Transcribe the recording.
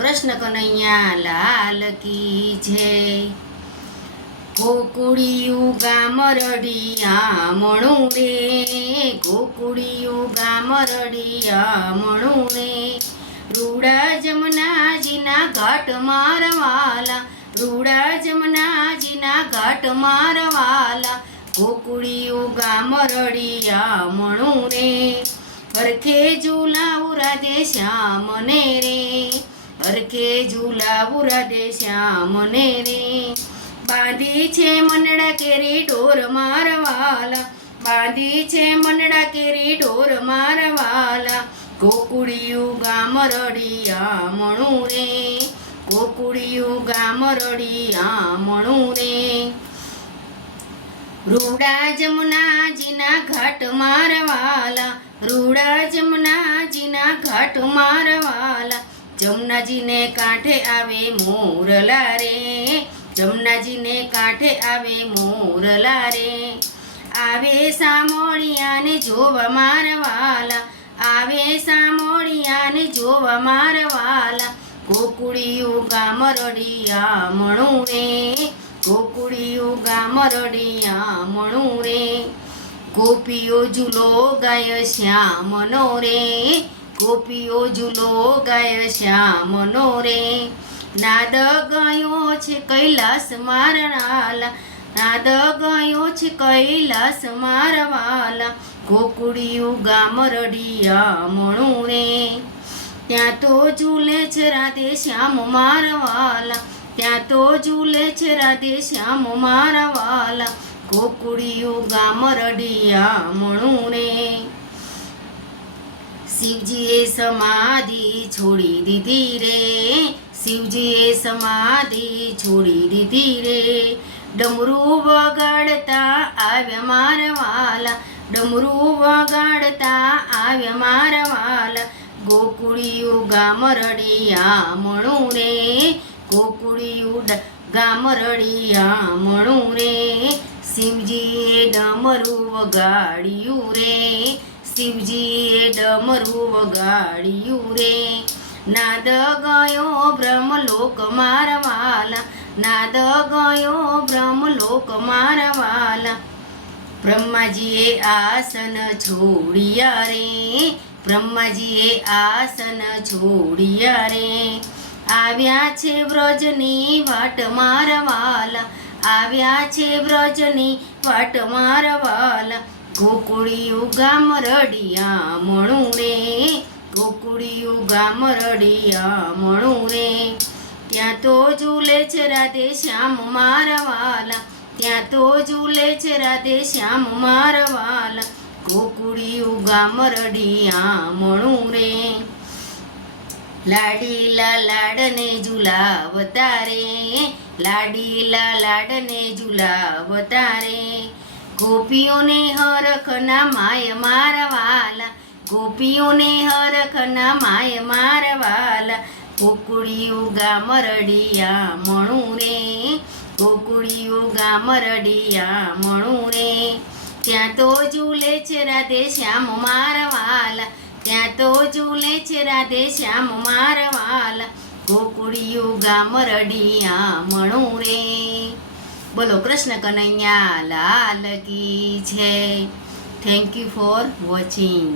કૃષ્ણ કનૈયા, લાલ કી જય. ગોકુળિયું ગામ રડિયા મણું રે ગોકુળિયું ગામ રડિયા મણું રે રૂડા જમનાજીના ઘાટ મારવાલા, રૂડા જમનાજીના ઘાટ મારવાલા ગોકુળિયું ગામ રડિયા મણું રે હરખે ઝુલાવું રાધે શ્યામને રે. હરખે ઝુલાવું દે શ્યામને રે બાંધી છે મનડા કેરી ઢોર મારવાલા. બાંધી છે મનડા કેરી ઢોર મારવાલા. ગોકુળિયું ગામ રડિયા મણું રે ગોકુળિયું ગામ રડિયા મણું રે રૂડા જમનાજીના ઘાટ મારવાલા. રૂડા જમનાજીના ઘાટ મારવાલા. જમનાજીને કાંઠે આવે મોરલા રે જમનાજીને કાંઠે આવે મોરલા રે આવે સામોળિયાને જોવા મારવાલા, આવે સામોળિયાને જોવા મારવાલા. ગોકુળિયું ગામ રડિયા મણું રે ગોકુળિયું ગામ રડિયા મણું રે ગોપીઓ ઝૂલો ગાય શ્યામનો રે ગોપીઓ ઝૂલો ગાય શ્યામનો રે. નાદ ગયો છે કૈલાસ મારવાલા. નાદ ગયો છે કૈલાસ મારવાલા. ગોકુળિયું ગામ રડિયા મણું રે. ત્યાં તો ઝૂલે છે રાધે શ્યામ મારવાલા. ત્યાં તો ઝૂલે છે રાધે શ્યામ મારવાલા. ગોકુળિયું ગામ રડિયા મણું રે. શિવજીએ સમાધિ છોડી દીધી રે. શિવજીએ સમાધિ છોડી દીધી રે. ડમરું વગાડતા આવ્યા મારવાલા ડમરું વગાડતા આવ્યા મારવાલા ગોકુળિયું ગામ રડિયા મણું રે. ગોકુળિયું ગામ રડિયા મણું રે. શિવજીએ ડમરું વગાડ્યું રે. શિવજીએ ડમરું વગાડ્યું રે. નાદ ગયો બ્રહ્મલોક મારવાલા નાદ ગયો બ્રહ્મલોક મારવાલા બ્રહ્માજીએ આસન છોડ્યા રે. બ્રહ્માજીએ આસન છોડિયા રે. આવ્યા છે વ્રજની વાટ મારવાલા આવ્યા છે વ્રજની વાટ મારવાલા ગોકુળિયું ગામ રડિયા મણું રે ગોકુળિયું ગામ રડિયા મણું રે ત્યાં તો ઝૂલે છે રાધે શ્યામ મારવાલા ત્યાં તો ઝૂલે છે રાધે શ્યામ મારવાલા ગોકુળિયું ગામ રડિયા મણું રે લાડીલા લાડને ઝુલાવતા રે, લાડીલા લાડને ઝુલાવતા રે. ગોપીઓને હરખના માય મારવાલા. ગોપીઓને હરખના માય મારવાલા. ગોકુળિયું ગામ રડિયા મણું રે. ગોકુળિયું ગામ રડિયા મણું રે. ત્યાં તો ઝૂલે છે રાધે શ્યામ મારવાલા. ત્યાં તો ઝૂલે છે રાધે શ્યામ મારવાલા. ગોકુળિયું ગામ રડિયા મણું રે. બોલો કૃષ્ણ કનૈયા લાલ કી છે થેન્ક યુ ફોર વોચિંગ